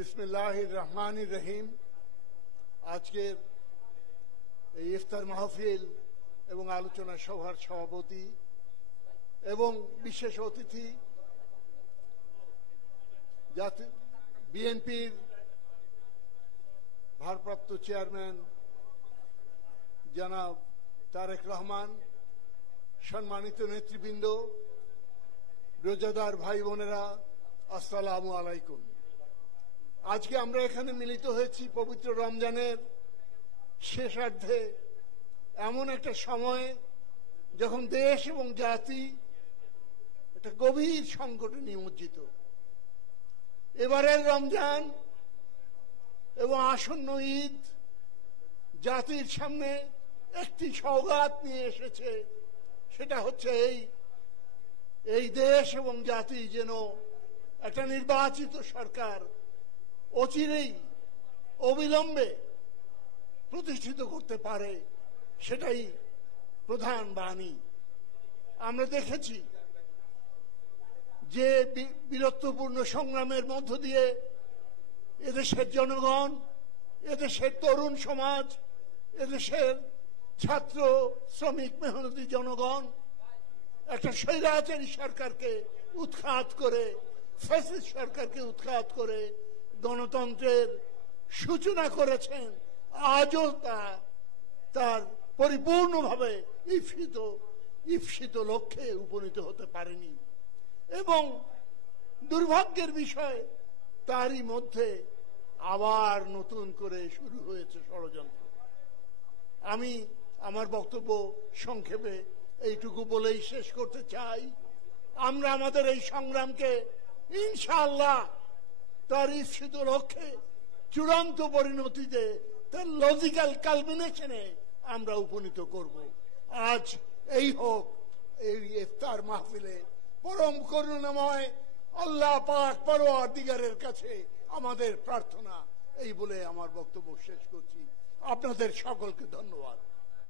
বিসমিল্লাহির রহমানির রহিম। আজকের এই ইফতার মাহফিল এবং আলোচনা সভার সভাপতি এবং বিশেষ অতিথি বিএনপির ভারপ্রাপ্ত চেয়ারম্যান জনাব তারেক রহমান, সম্মানিত নেতৃবৃন্দ, রোজাদার ভাই বোনেরা, আসসালামু আলাইকুম। আজকে আমরা এখানে মিলিত হয়েছি পবিত্র রমজানের শেষার্ধে, এমন একটা সময়ে যখন দেশ এবং জাতি একটা গভীর সংকটে নিমজ্জিত। এবারের রমজান এবং আসন্ন ঈদ জাতির সামনে একটি সওগাত নিয়ে এসেছে, সেটা হচ্ছে এই দেশ এবং জাতি যেন একটা নির্বাচিত সরকার অচিরেই অবিলম্বে প্রতিষ্ঠিত করতে পারে, সেটাই প্রধান বাণী। আমরা দেখেছি যে বীরত্বপূর্ণ সংগ্রামের মধ্য দিয়ে এদেশের জনগণ, এদেশের তরুণ সমাজ, এদেশের ছাত্র শ্রমিক মেহনতি জনগণ একটা স্বৈরাচারী সরকারকে উৎখাত করে, ফ্যাসিস্ট সরকারকে উৎখাত করে গণতন্ত্রের সূচনা করেছেন। আজও তার পরিপূর্ণভাবে ঈপ্সিত লক্ষ্যে উপনীত হতে পারেনি এবং দুর্ভাগ্যের বিষয় তারই মধ্যে আবার নতুন করে শুরু হয়েছে ষড়যন্ত্র। আমি আমার বক্তব্য সংক্ষেপে এইটুকু বলেই শেষ করতে চাই। আমরা আমাদের এই সংগ্রামকে ইনশাআল্লাহ তার ঈপ্সিত লক্ষ্যে চূড়ান্ত পরিণতিতে, তার লজিক্যাল কালমিনেশনে আমরা উপনীত করব। আজ এই হোক এই ইফতার মাহফিলে পরম করুণাময় আল্লাহ পাক পরওয়ারদিগারের কাছে আমাদের প্রার্থনা। এই বলে আমার বক্তব্য শেষ করছি। আপনাদের সকলকে ধন্যবাদ।